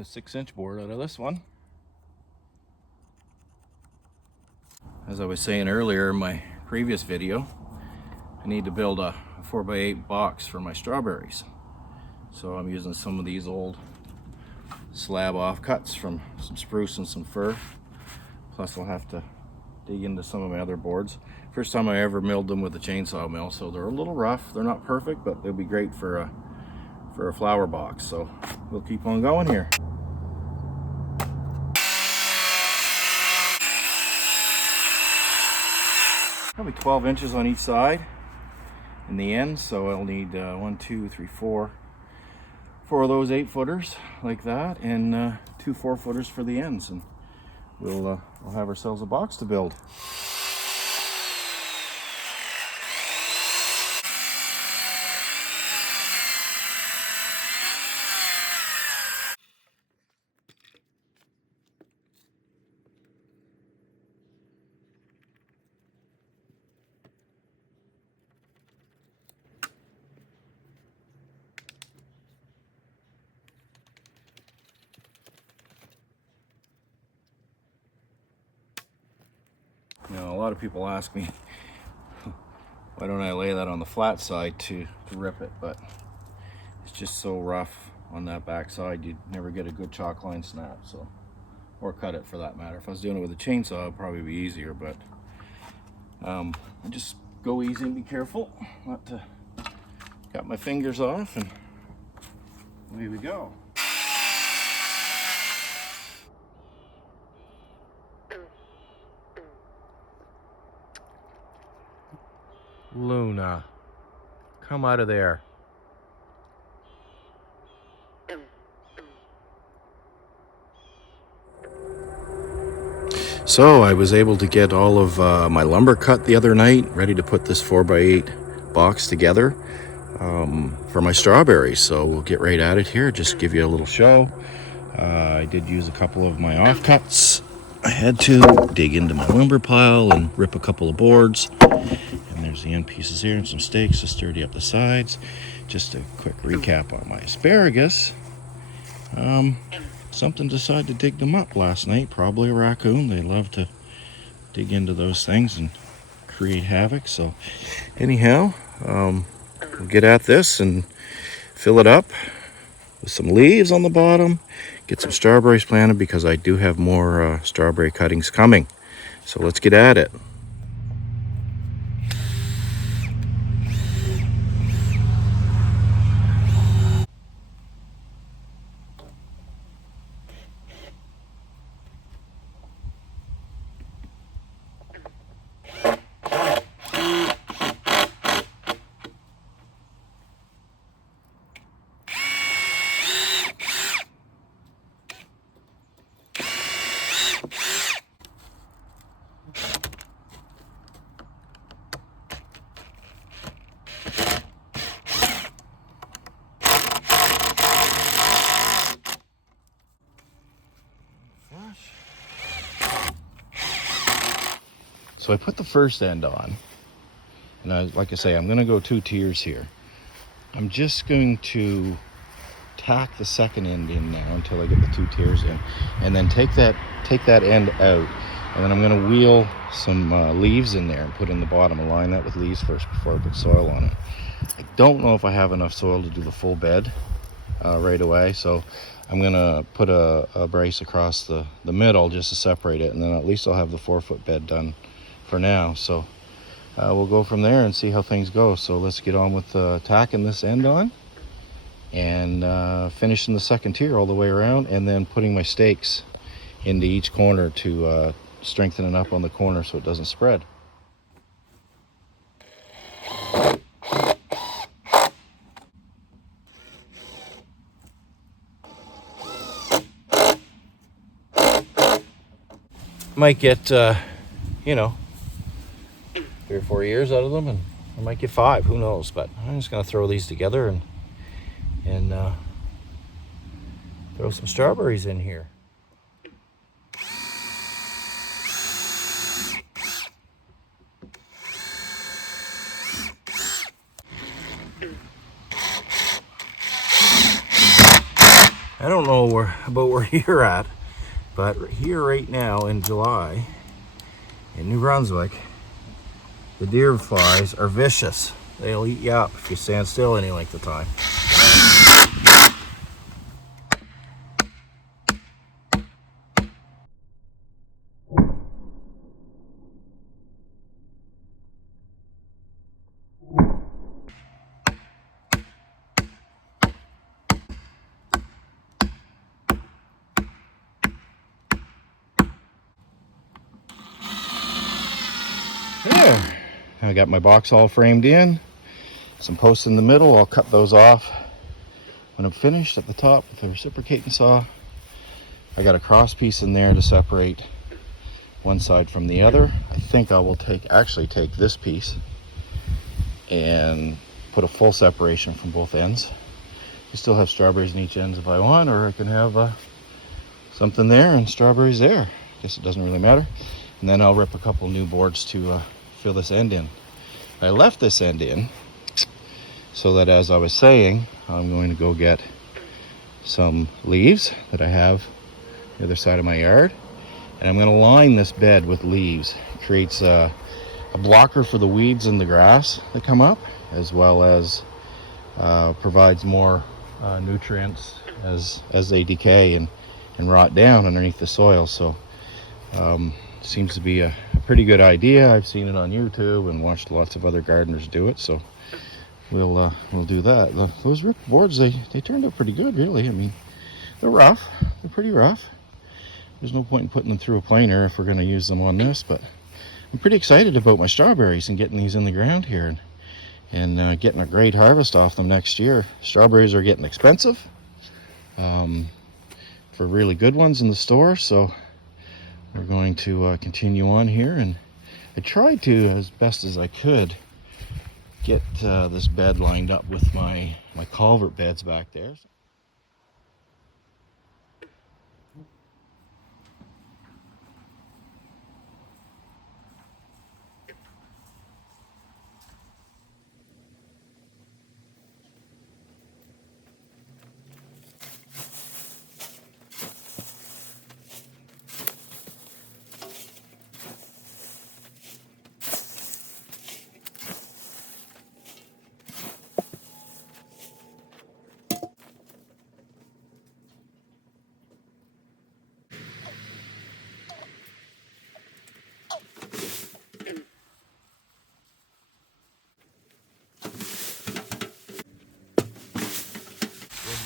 a 6-inch board out of this one. As I was saying earlier in my previous video, I need to build a 4x8 box for my strawberries. So I'm using some of these old slab offcuts from some spruce and some fir. Plus I'll have to dig into some of my other boards. First time I ever milled them with a chainsaw mill, so they're a little rough. They're not perfect, but they'll be great for a flower box. So we'll keep on going here. Probably 12 inches on each side in the end, so I'll need 1, 2, 3, 4 of those 8-footers like that, and 2 4-footers for the ends, and we'll have ourselves a box to build. You know, a lot of people ask me, why don't I lay that on the flat side to rip it, but it's just so rough on that back side, you'd never get a good chalk line snap, so, or cut it for that matter. If I was doing it with a chainsaw, it'd probably be easier, but I just go easy and be careful not to cut my fingers off, and away we go. Luna, come out of there. So I was able to get all of my lumber cut the other night, ready to put this 4x8 box together for my strawberries. So we'll get right at it here, just give you a little show. I did use a couple of my offcuts. I had to dig into my lumber pile and rip a couple of boards. And there's the end pieces here and some stakes to sturdy up the sides. Just a quick recap on my asparagus. Something decided to dig them up last night, probably a raccoon. They love to dig into those things and create havoc. So anyhow, we'll get at this and fill it up with some leaves on the bottom, get some strawberries planted because I do have more strawberry cuttings coming. So let's get at it. So I put the first end on, and like I say, I'm going to go 2 tiers here. I'm just going to tack the second end in now until I get the 2 tiers in, and then take that end out, and then I'm going to wheel some leaves in there and put in the bottom. Align that with leaves first before I put soil on it. I don't know if I have enough soil to do the full bed right away, so I'm going to put a brace across the middle just to separate it, and then at least I'll have the 4-foot bed done for now. So we'll go from there and see how things go. So let's get on with tacking this end on and finishing the second tier all the way around, and then putting my stakes into each corner to strengthen it up on the corner so it doesn't spread. Might get you know, 3 or 4 years out of them, and I might get 5, who knows. But I'm just gonna throw these together and throw some strawberries in here. I don't know about where you're at, but here right now in July in New Brunswick, the deer flies are vicious. They'll eat you up if you stand still any length of time. There, I got my box all framed in, some posts in the middle. I'll cut those off when I'm finished at the top with a reciprocating saw. I got a cross piece in there to separate one side from the other. I think I will actually take this piece and put a full separation from both ends. You still have strawberries in each end if I want, or I can have something there and strawberries there. Guess it doesn't really matter. And then I'll rip a couple new boards to fill this end in. I left this end in so that, as I was saying, I'm going to go get some leaves that I have the other side of my yard, and I'm going to line this bed with leaves. It creates a blocker for the weeds and the grass that come up, as well as provides more nutrients as they decay and rot down underneath the soil. So seems to be a pretty good idea. I've seen it on YouTube and watched lots of other gardeners do it, so we'll do that. Those ripped boards, they turned out pretty good, really. I mean, they're rough. They're pretty rough. There's no point in putting them through a planer if we're going to use them on this, but I'm pretty excited about my strawberries and getting these in the ground here and getting a great harvest off them next year. Strawberries are getting expensive for really good ones in the store, so we're going to continue on here. And I tried to, as best as I could, get this bed lined up with my culvert beds back there.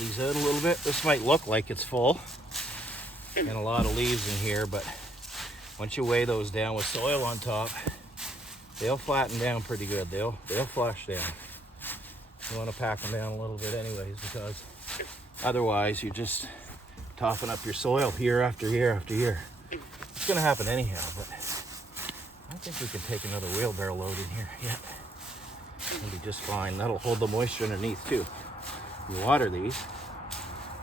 These out a little bit. This might look like it's full and a lot of leaves in here, but once you weigh those down with soil on top, they'll flatten down pretty good. They'll flush down. You want to pack them down a little bit anyways, because otherwise you're just topping up your soil year after year after year. It's going to happen anyhow, but I think we can take another wheelbarrow load in here yet. It'll be just fine. That'll hold the moisture underneath too. You water these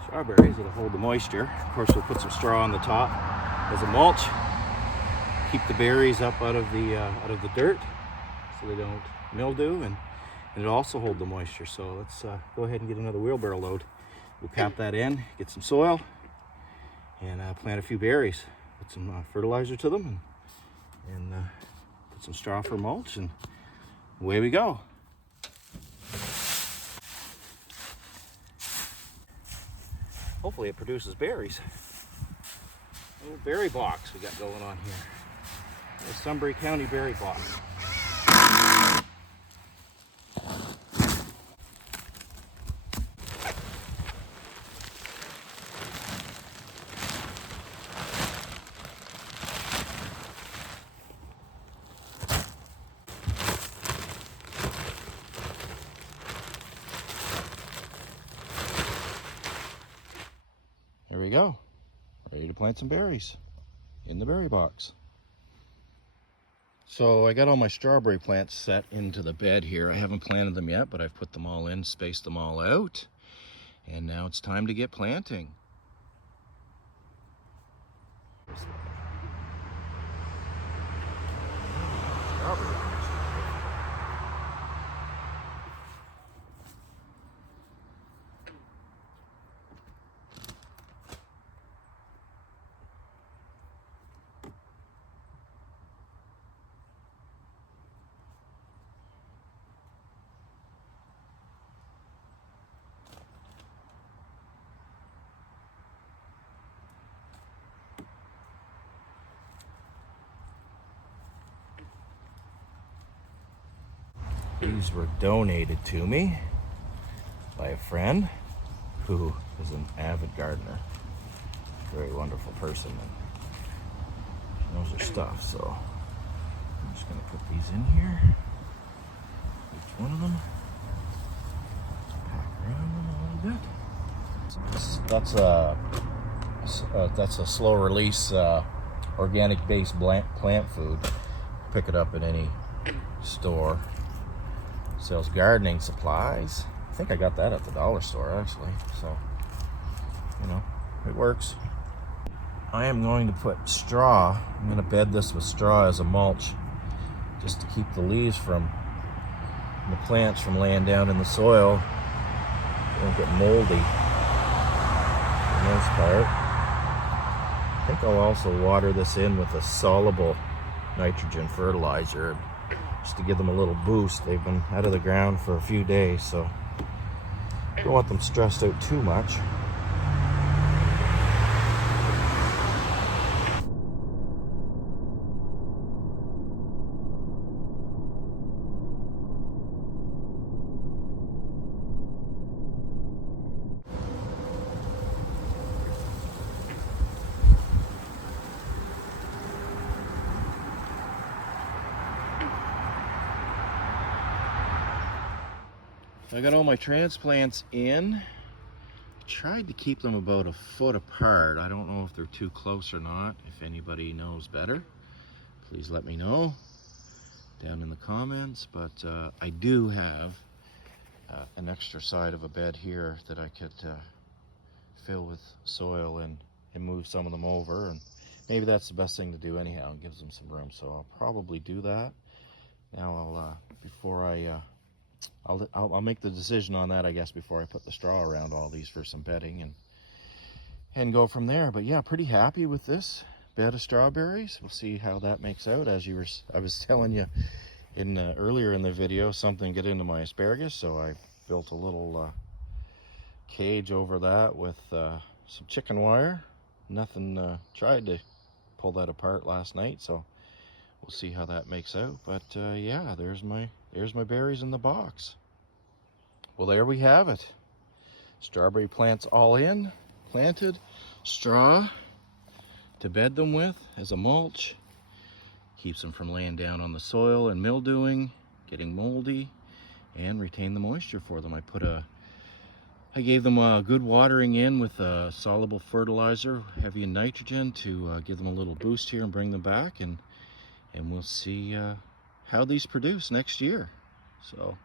strawberries, it'll hold the moisture. Of course, we'll put some straw on the top as a mulch, keep the berries up out of the dirt so they don't mildew, and it'll also hold the moisture. So let's go ahead and get another wheelbarrow load. We'll cap that in, get some soil, and plant a few berries. Put some fertilizer to them, and put some straw for mulch, and away we go. Hopefully it produces berries. A little berry box we got going on here. The Sunbury County berry box. There we go. Ready to plant some berries in the berry box. So I got all my strawberry plants set into the bed here. I haven't planted them yet, but I've put them all in, spaced them all out. And now it's time to get planting. These were donated to me by a friend who is an avid gardener. Very wonderful person, and she knows her stuff. So I'm just gonna put these in here. Each one of them. Pack around them a little bit. That's a slow release organic based plant food. Pick it up at any store. Sells gardening supplies. I think I got that at the dollar store actually. So, you know, it works. I am going to put straw. I'm going to bed this with straw as a mulch, just to keep the leaves from the plants from laying down in the soil. They don't get moldy for the most part. I think I'll also water this in with a soluble nitrogen fertilizer just to give them a little boost. They've been out of the ground for a few days, so I don't want them stressed out too much. I got all my transplants in. Tried to keep them about a foot apart. I don't know if they're too close or not. If anybody knows better, please let me know down in the comments. But I do have an extra side of a bed here that I could fill with soil and move some of them over. And maybe that's the best thing to do anyhow. It gives them some room. So I'll probably do that. Now I'll make the decision on that, I guess, before I put the straw around all these for some bedding and go from there. But yeah, pretty happy with this bed of strawberries. We'll see how that makes out. As I was telling you in earlier in the video, something get into my asparagus, so I built a little cage over that with some chicken wire. Nothing. Tried to pull that apart last night, so we'll see how that makes out. But yeah, there's my berries in the box. Well, there we have it. Strawberry plants all in, planted, straw to bed them with as a mulch. Keeps them from laying down on the soil and mildewing, getting moldy, and retain the moisture for them. I gave them a good watering in with a soluble fertilizer, heavy in nitrogen, to give them a little boost here and bring them back, and we'll see how these produce next year. So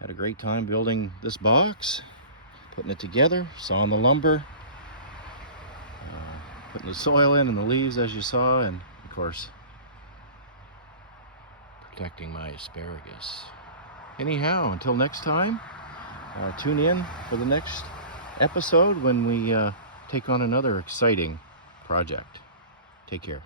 had a great time building this box, putting it together, sawing the lumber, putting the soil in and the leaves as you saw, and of course protecting my asparagus. Anyhow, until next time, tune in for the next episode when we take on another exciting project. Take care.